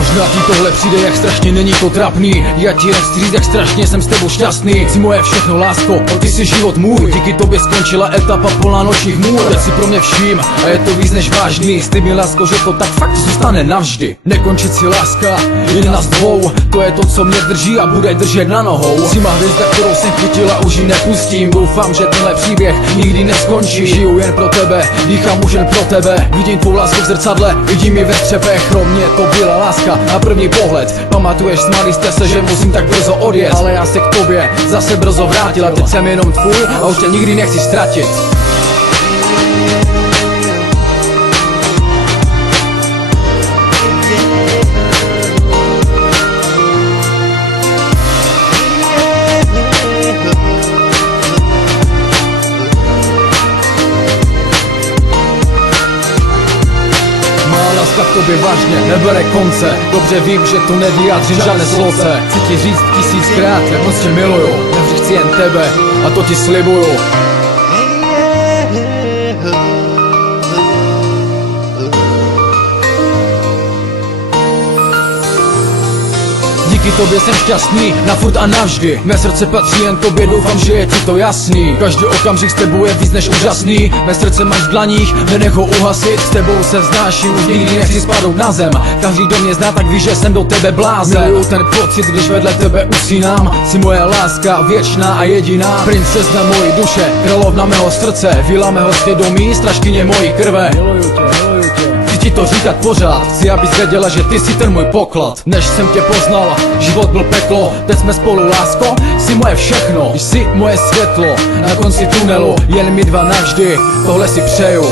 Možná ti tohle přijde, jak strašně není to trapný. Já ti nechci říct, jak strašně jsem s tebou šťastný. Jsi moje všechno, lásko, ty jsi život můj. Díky tobě skončila etapa plná nočních můr. Teď si pro mě vším a je to víc než vážný. Slib mi, lásko, že to tak fakt zůstane navždy. Nekončit si, láska, jen nás dvou. To je to, co mě drží a bude držet na nohou. Jsi má hvězda, kterou jsem chytila, už ji nepustím. Doufám, že tenhle příběh nikdy neskončí. Žiju jen pro tebe, dýchám už jen pro tebe. Vidím tvou lásku v zrcadle, vidím ji ve střepech. Pro mě to byla láska na první pohled. Pamatuješ, smáli jste se, že musím tak brzo odjet. Ale já se k tobě zase brzo vrátil. A teď jsem jenom tvůj a už tě nikdy nechci ztratit. K tobě vážně nebere konce. Dobře vím, že to nevyjádřím žádné sloce. Chci ti říct 1000krát, jak moc tě miluju. Navždy chci jen tebe a to ti slibuju. Díky tobě jsem šťastný, na furt a navždy. Mé srdce patří jen tobě, doufám, že je ti to jasný. Každý okamžik s tebou je víc než úžasný. Mé srdce máš v dlaních, nenech ho uhasit. S tebou se vznáším, už nikdy nechci spadnout na zem. Každý, kdo mě zná, tak ví, že jsem do tebe blázen. Miluju ten pocit, když vedle tebe usínám. Jsi moje láska, věčná a jediná. Princezna mojí duše, královna mého srdce, vila mého svědomí, strážkyně mojí krve. Miluju tě. Ti to říkat pořád, chci, abys věděla, že ty jsi ten můj poklad. Než jsem tě poznal, život byl peklo. Teď jsme spolu, lásko, jsi moje všechno. Jsi moje světlo, na konci tunelu, jen my dva navždy, tohle si přeju.